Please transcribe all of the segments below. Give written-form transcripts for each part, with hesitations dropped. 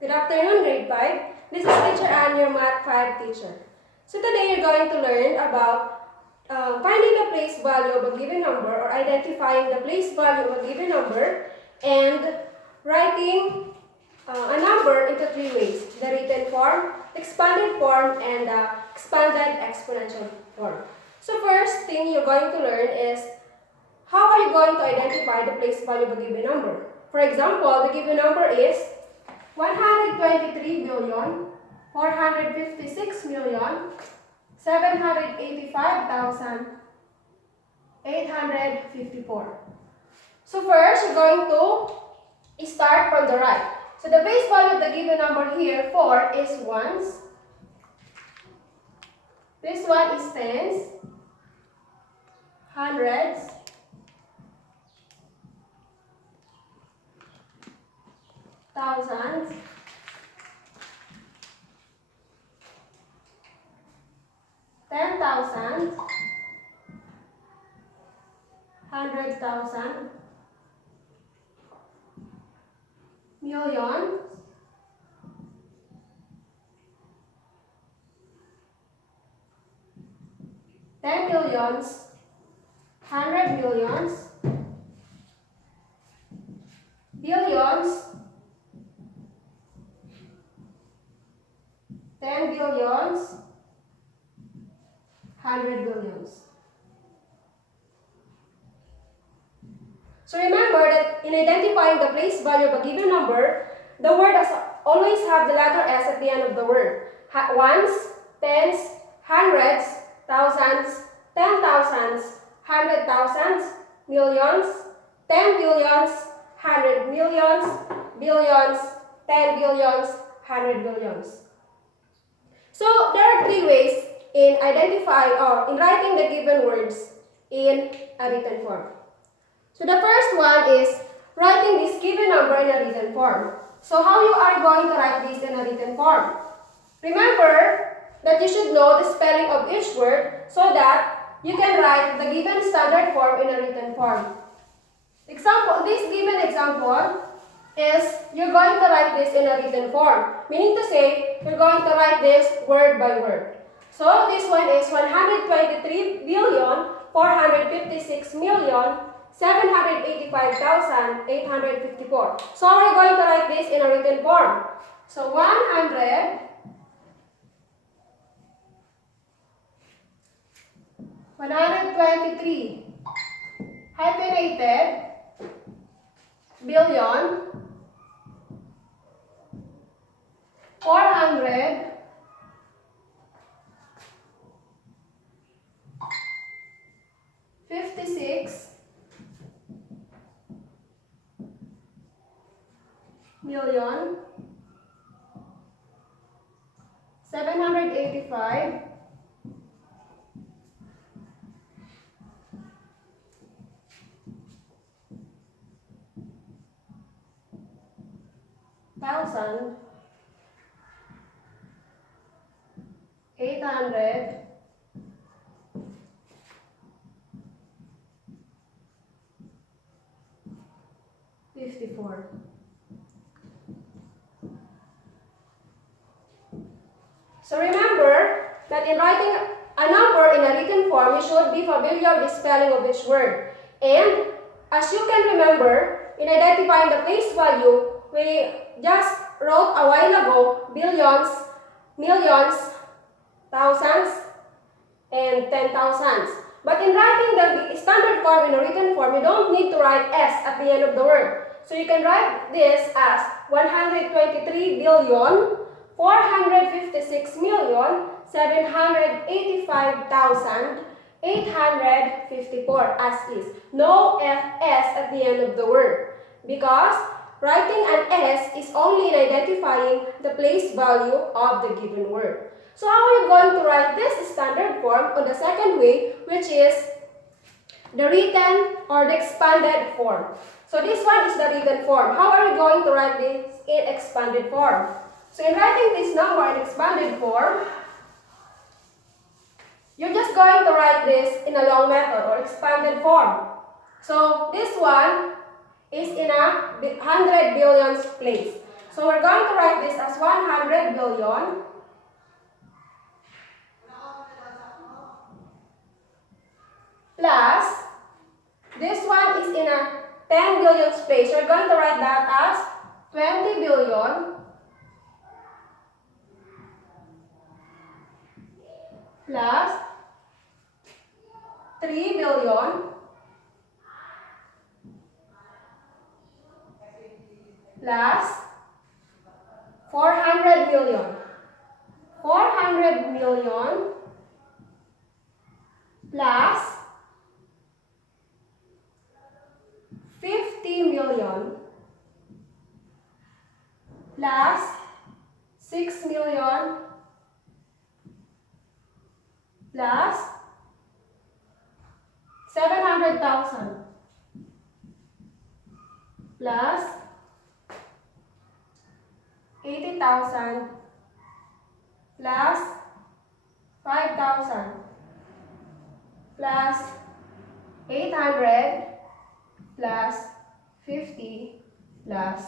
Good afternoon, grade 5. This is Teacher Anne, your Math 5 teacher. So today you're going to learn about finding the place value of a given number or identifying the place value of a given number and writing a number into three ways: the written form, expanded form, and the expanded exponential form. So first thing you're going to learn is how are you going to identify the place value of a given number. For example, the given number is 123,456,785,854. So first, you're going to start from the right. So the base value of the given number here, 4, is ones. This one is tens, hundreds, thousands, ten thousand, 100,000, million, ten millions, 100 millions, billions, 10 billions, 100 billions. So remember that in identifying the place value of a given number, the word always have the letter S at the end of the word. Ones, tens, hundreds, thousands, 10,000s, 100,000s, millions, 10 billions, 100 millions, billions, 10 billions, 100 billions. So there are three ways in identifying or in writing the given words in a written form. So the first one is writing this given number in a written form. So how you are going to write this in a written form? Remember that you should know the spelling of each word so that you can write the given standard form in a written form. This given example is you're going to write this in a written form. Meaning to say, you're going to write this word by word. So this one is 123,456,785,854. So we're going to write this in a written form. So 123 hyphenated billion 456 million 785 thousand 854. So remember that in writing a number in a written form, you should be familiar with the spelling of each word. And as you can remember, in identifying the place value, we just wrote a while ago billions, millions, thousands, and 10,000s. But in writing the standard form in a written form, you don't need to write S at the end of the word. So you can write this as 123,456,785,854 as is. No S at the end of the word. Because writing an S is only in identifying the place value of the given word. So how are you going to write this standard form on the second way, which is the written or the expanded form? So this one is the written form. How are you going to write this in expanded form? So in writing this number in expanded form, you're just going to write this in a long method or expanded form. So this one is in a 100 billions place. So we're going to write this as 100 billion plus, this one is in a 10 billion space. We're going to write that as 20 billion plus 3 billion plus 400 million. 400 million plus 50 million plus 6 million plus 700,000 plus 80,000 plus 5,000 plus 800 plus 50 plus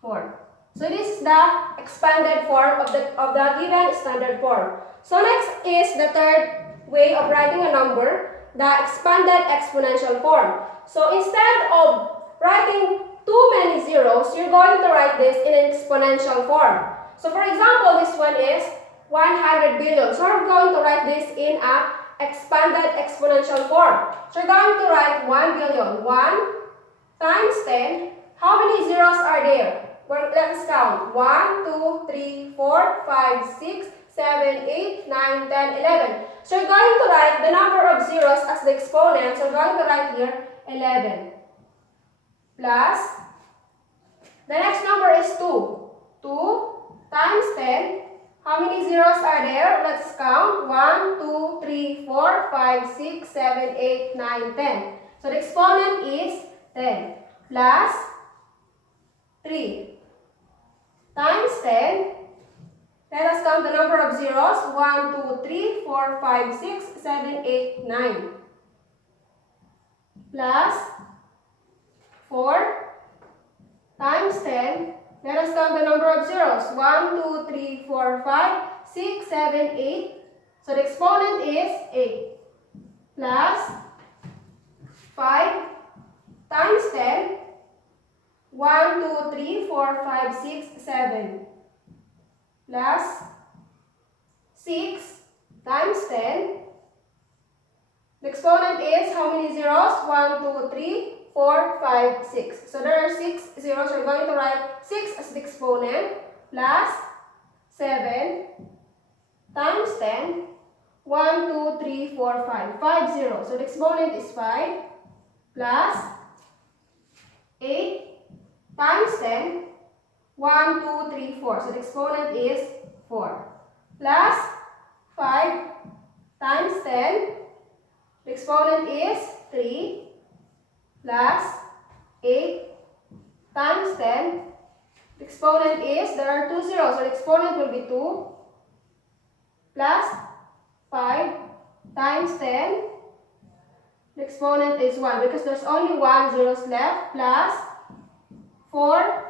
4. So this is the expanded form of the given standard form. So next is the third way of writing a number, the expanded exponential form. So instead of writing too many zeros, you're going to write this in an exponential form. So for example, this one is 100 billion. So we're going to write this in a expanded exponential form. So we're going to write 1 billion. 1 times 10. How many zeros are there? Well, let's count. 1, 2, 3, 4, 5, 6, 7, 8, 9, 10, 11. So you're going to write the number of zeros as the exponent. So we're going to write here 11. Plus, the next number is 2. 2 times 10. How many zeros are there? Let's count. 1, 2, 3, 4, 5, 6, 7, 8, 9, 10. So the exponent is 10. Plus 3 times 10. Let us count the number of zeros. 1, 2, 3, 4, 5, 6, 7, 8, 9. Plus 4 times 10. Let us count the number of zeros. 1, 2, 3, 4, 5, 6, 7, 8. So the exponent is 8. Plus 5 times 10. 1, 2, 3, 4, 5, 6, 7. Plus 6 times 10. The exponent is how many zeros? 1, 2, 3, 4, 5, 6. So there are 6 zeros. We're going to write 6 as the exponent. Plus 7 times 10. 1, 2, 3, 4, 5. 5 zeros. So the exponent is 5. Plus 8 times 10. 1, 2, 3, 4. So the exponent is 4. Plus 5 times 10. The exponent is 3. Plus 8 times 10. The exponent is, there are 2 zeros. So the exponent will be 2. Plus 5 times 10. The exponent is 1 because there's only 1 zeros left. Plus 4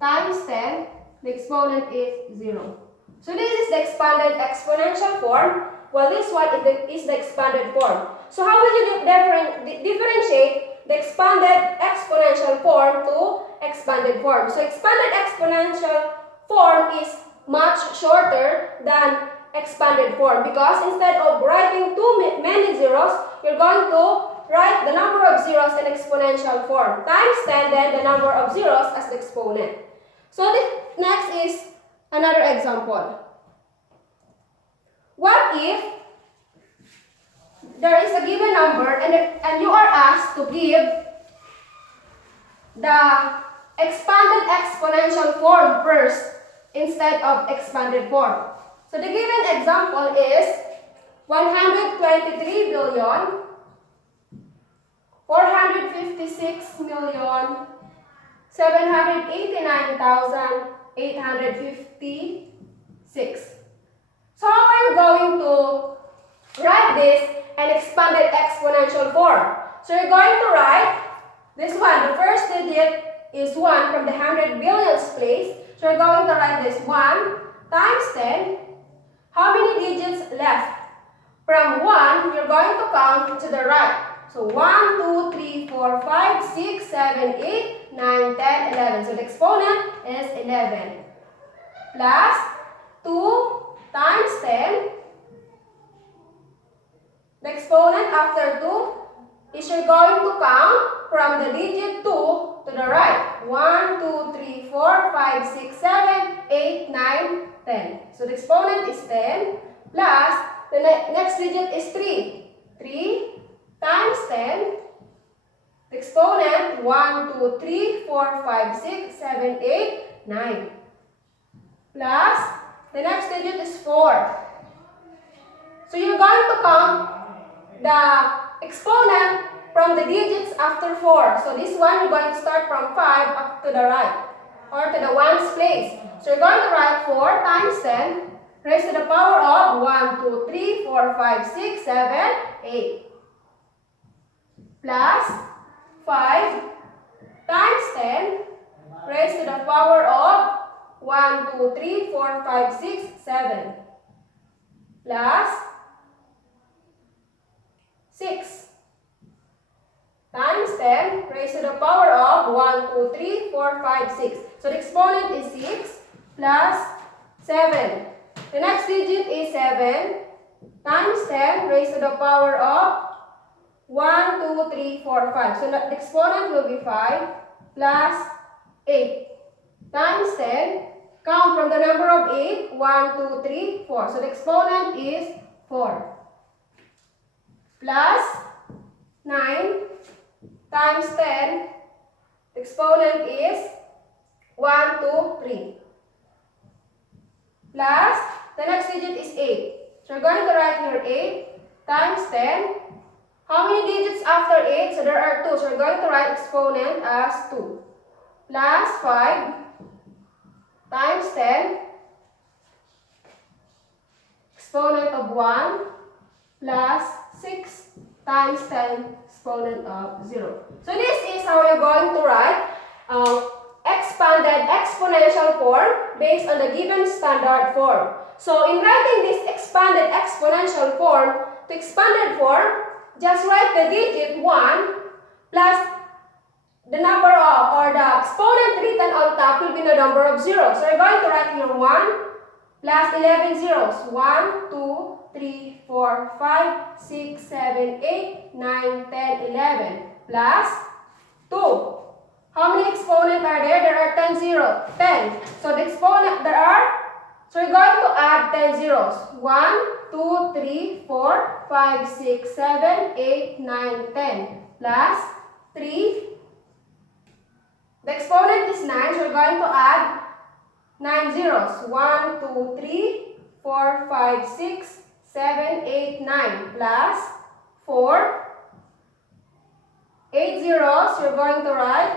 times 10, the exponent is 0. So this is the expanded exponential form, while this one is the expanded form. So how will you differentiate the expanded exponential form to expanded form? So expanded exponential form is much shorter than expanded form because instead of writing too many zeros, you're going to write the number of zeros in exponential form. Times 10, then the number of zeros as the exponent. So the next is another example. What if there is a given number and you are asked to give the expanded exponential form first instead of expanded form? So the given example is 123 billion 456 million 789,856. So how are you going to write this in expanded exponential form? So you're going to write this one. The first digit is 1 from the 100 billions place. So we're going to write this 1 times 10. How many digits left? From 1, you're going to count to the right. So 1, 2, 3, 4, 5, 6, 7, 8, 9, 10, 11. So the exponent is 11. Plus 2 times 10. The exponent after 2 is you're going to count from the digit 2 to the right. 1, 2, 3, 4, 5, 6, 7, 8, 9, 10. So the exponent is 10 plus the next digit is 3. 3 times 10. The exponent 1, 2, 3, 4, 5, 6, 7, 8, 9. Plus the next digit is 4. So you're going to count the exponent from the digits after 4. So this one, you're going to start from 5 up to the right, or to the ones place. So you're going to write 4 times 10 raised to the power of 1, 2, 3, 4, 5, 6, 7, 8. Plus 5 times 10 raised to the power of 1, 2, 3, 4, 5, 6, 7. Plus 6 times 10 raised to the power of 1, 2, 3, 4, 5, 6. So the exponent is 6 plus 7. The next digit is 7 times 10 raised to the power of 1, 2, 3, 4, 5. So the exponent will be 5 plus 8 times 10. Count from the number of 8. 1, 2, 3, 4. So the exponent is 4. Plus 9 times 10. The exponent is 1, 2, 3. Plus the next digit is 8. So we're going to write here 8 times 10. How many digits after 8? So there are 2. So we're going to write exponent as 2. Plus 5 times 10. Exponent of 1 plus 6 times 10, exponent of 0. So this is how you're going to write expanded exponential form based on the given standard form. So in writing this expanded exponential form to expanded form, just write the digit 1 plus the number of, or the exponent written on top will be the number of zeros. So you're going to write here 1 plus 11 zeros. 1, 2, 3, 4, 5, 6, 7, 8, 9, 10, 11. Plus 2. How many exponents are there? There are 10 zeros. 10. So the exponent there are, so you're going to add 10 zeros. 1, 2, 3, 4, 5, 6, 7, 8, 9, 10. Plus 3. The exponent is 9, so we're going to add 9 zeros. 1, 2, 3, 4, 5, 6, 7, 8, 9. Plus 4. 8 zeros, you're going to write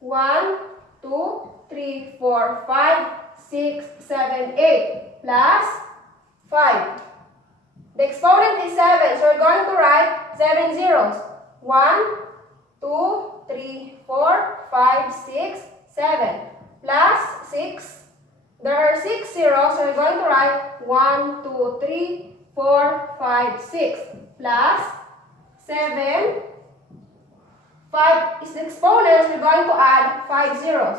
1, 2, 3, 4, 5, 6, 7, 8. Plus 5. The exponent is 7, so we're going to write 7 zeros. 1, 2, 3, 4, 5, 6, 7. Plus 6. There are 6 zeros, so we're going to write 1, 2, 3, 4, 5, 6. Plus 7. 5 is the exponent, so we're going to add 5 zeros.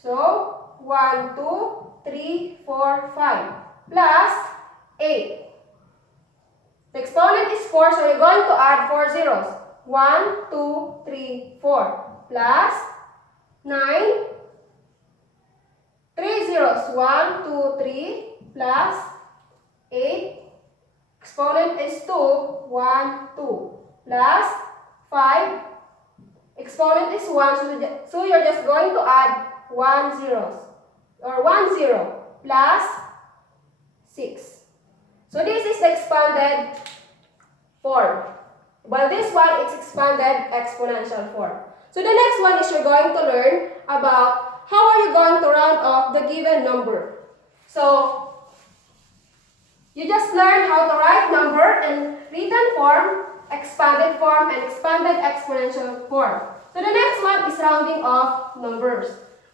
So 1, 2, 3, 4, 5. Plus 8. The exponent is 4, so we're going to add 4 zeros. 1, 2, 3, 4. Plus 9. 3 zeros. 1, 2, 3. Plus 8. Exponent is 2. 1, 2. Plus 5. Exponent is 1. So you're just going to add 1 zeros. Or 1 0. Plus 6. So this is the expanded form. While this one is expanded exponential form. So the next one is you're going to learn about how are you going to round off the given number. So you just learn how to write number in written form, expanded form, and expanded exponential form. So the next one is rounding off numbers.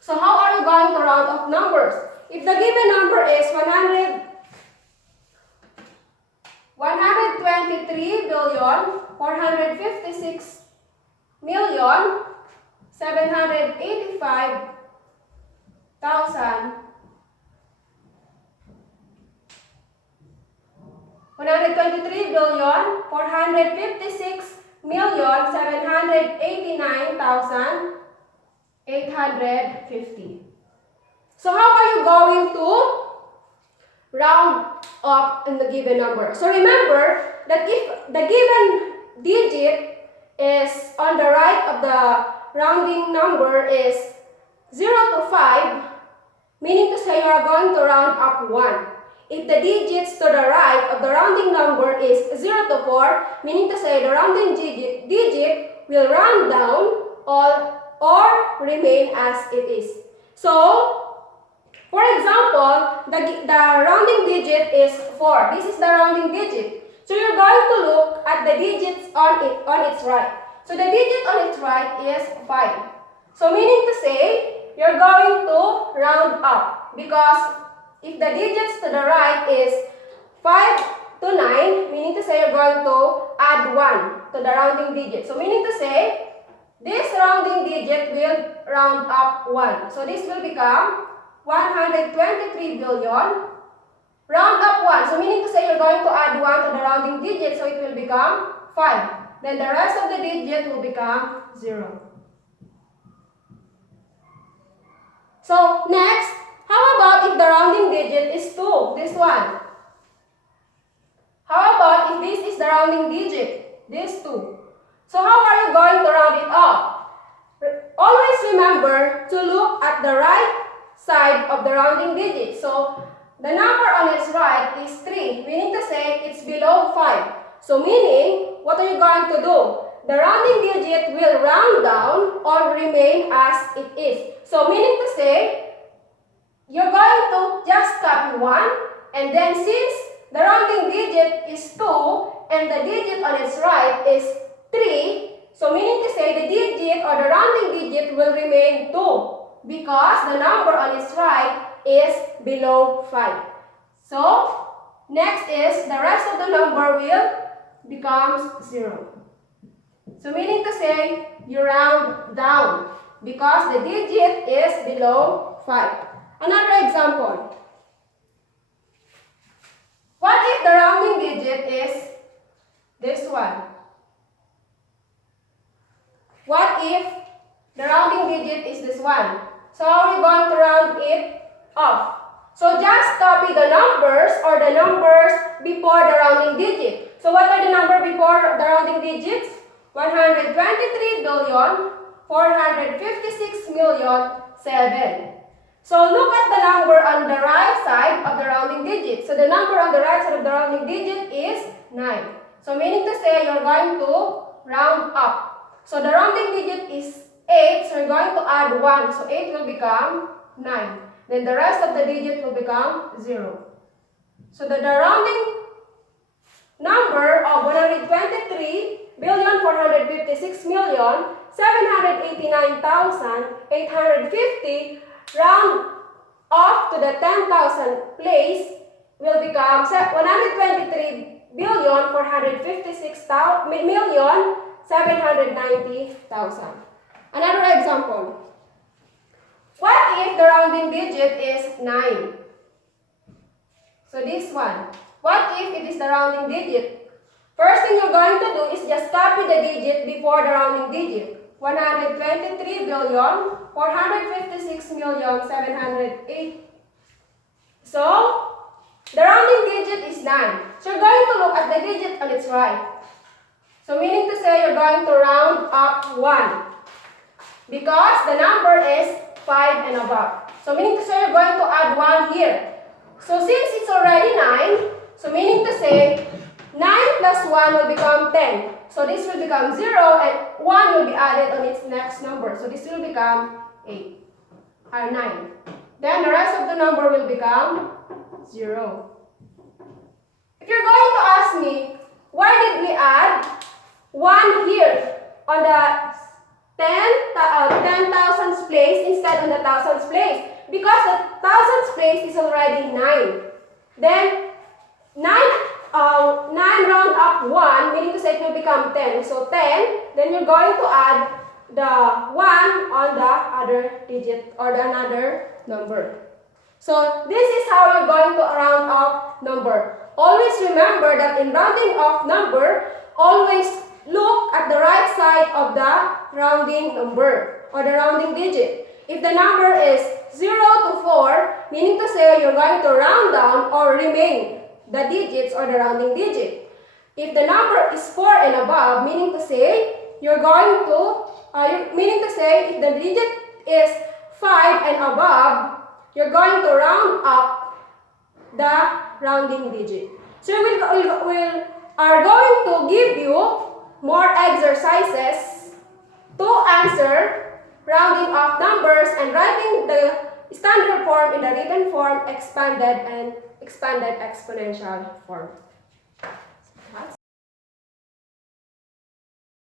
So how are you going to round off numbers? If the given number is 123,456,789,850. So how are you going to round up in the given number? So remember that if the given digit is on the right of the rounding number is 0 to 5, meaning to say you are going to round up 1. If the digits to the right of the rounding number is 0 to 4, meaning to say the rounding digit will round down or remain as it is. So, for example, the rounding digit is 4. This is the rounding digit. So you're going to look at the digits on its right. So the digit on its right is 5. So meaning to say, you're going to round up because if the digits to the right is 5 to 9, meaning to say you're going to add 1 to the rounding digit. So meaning to say, this rounding digit will round up 1. So this will become 123 billion. Round up 1. So meaning to say you're going to add 1 to the rounding digit. So it will become 5. Then the rest of the digit will become 0. So next, how about if the rounding digit is 2? This one. How about if this is the rounding digit? This 2. So how are you going to round it up? Always remember to look at the right side of the rounding digit. So the number on its right is 3, meaning to say it's below 5. So meaning, what are you going to do? The rounding digit will round down or remain as it is. So meaning to say, you're going to just copy 1, and then since the rounding digit is 2 and the digit on its right is 3, so meaning to say the digit or the rounding digit will remain 2 because the number on its right is below 5. So next is the rest of the number will becomes 0. So meaning to say you round down because the digit is below 5. Another example. What if the rounding digit is this one? What if the rounding digit is this one? So how are we going to round it off? So just copy the numbers or the numbers before the rounding digit. So what are the number before the rounding digits? 123,456,000,007. So look at the number on the right side of the rounding digit. So the number on the right side of the rounding digit is 9. So meaning to say you're going to round up. So the rounding digit is 8, so you're going to add 1. So 8 will become 9. Then the rest of the digit will become 0. So the rounding number of 123,456,789,850 round off to the 10,000 place will become 123,456,790,000. Another example. What if the rounding digit is 9? So this one. What if it is the rounding digit? First thing you're going to do is just copy the digit before the rounding digit. 123,456,708. So, the rounding digit is 9. So you're going to look at the digit on its right. So meaning to say you're going to round up 1. Because the number is 5 and above. So meaning to say you're going to add 1 here. So since it's already 9, so meaning to say 9 plus 1 will become 10. So this will become 0 and 1 will be added on its next number. So this will become 8 or 9. Then the rest of the number will become 0. If you're going to ask me, why did we add 1 here on the 10 thousands place instead of the thousands place because the thousands place is already 9. Then 9 round up 1, meaning to say it will become 10. So 10, then you're going to add the 1 on the other digit or the another number. So this is how you're going to round off number. Always remember that in rounding off number, always look at the right side of the rounding number or the rounding digit. If the number is 0 to 4, meaning to say you're going to round down or remain the digits or the rounding digit. If the number is 4 and above, meaning to say you're going to, if the digit is 5 and above, you're going to round up the rounding digit. So we are going to give you more exercises to answer rounding off numbers and writing the standard form in the written form, expanded and expanded exponential form.